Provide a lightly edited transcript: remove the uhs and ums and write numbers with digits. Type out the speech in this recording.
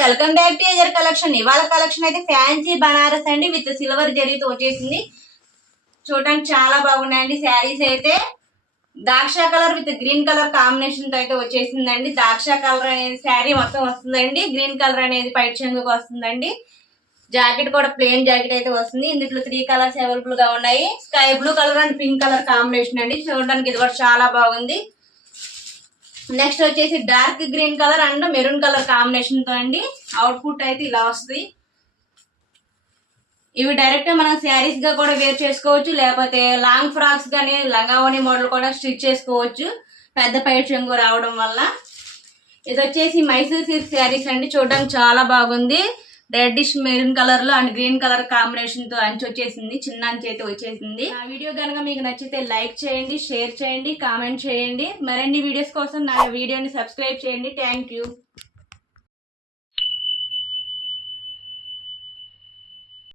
Welcome back to ఎజర్ collection. ఇవాళ collection అయితే ఫ్యాన్సీ బనారస్ అండి విత్ సిల్వర్ జరీతో వచ్చేసింది. చూడడానికి చాలా బాగున్నాయండి. శారీస్ అయితే దాక్షా colour with green colour combination తో అయితే వచ్చేసిందండి. దాక్షా కలర్ అనేది శారీ మొత్తం వస్తుందండి. గ్రీన్ కలర్ అనేది పైట్ చెంగుకు వస్తుందండి. జాకెట్ కూడా ప్లెయిన్ జాకెట్ అయితే వస్తుంది. ఇందులో 3 కలర్స్ అవైలబుల్ గా ఉన్నాయి. Sky blue colour and pink colour combination అండి. చూడడానికి ఇది కూడా చాలా బాగుంది. నెక్స్ట్ వచ్చేసి dark green colour and maroon colour combination తో అండి. అవుట్పుట్ అయితే ఇలా వస్తుంది. ఇవి డైరెక్ట్ మనం శారీస్ గా కూడా వేర్ చేసుకోవచ్చు, లేకపోతే లాంగ్ ఫ్రాక్స్ గానీ లంగావోని మోడల్ కూడా స్టిచ్ చేసుకోవచ్చు పెద్ద పైట్ చెంగు రావడం వల్ల. ఇది వచ్చేసి మైసూర్ సిల్క్ శారీస్ అండి. చూడడానికి చాలా బాగుంది. రెడ్డిష్ మెరూన్ కలర్ లో అండ్ గ్రీన్ కలర్ కాంబినేషన్ తో అంచు వచ్చేసింది. చిన్న అంచు అయితే వచ్చేసింది. ఆ వీడియో కనుక మీకు నచ్చితే లైక్ చేయండి, షేర్ చేయండి, కామెంట్ చేయండి. మరిన్ని వీడియోస్ కోసం నా వీడియోని సబ్స్క్రైబ్ చేయండి. Thank you.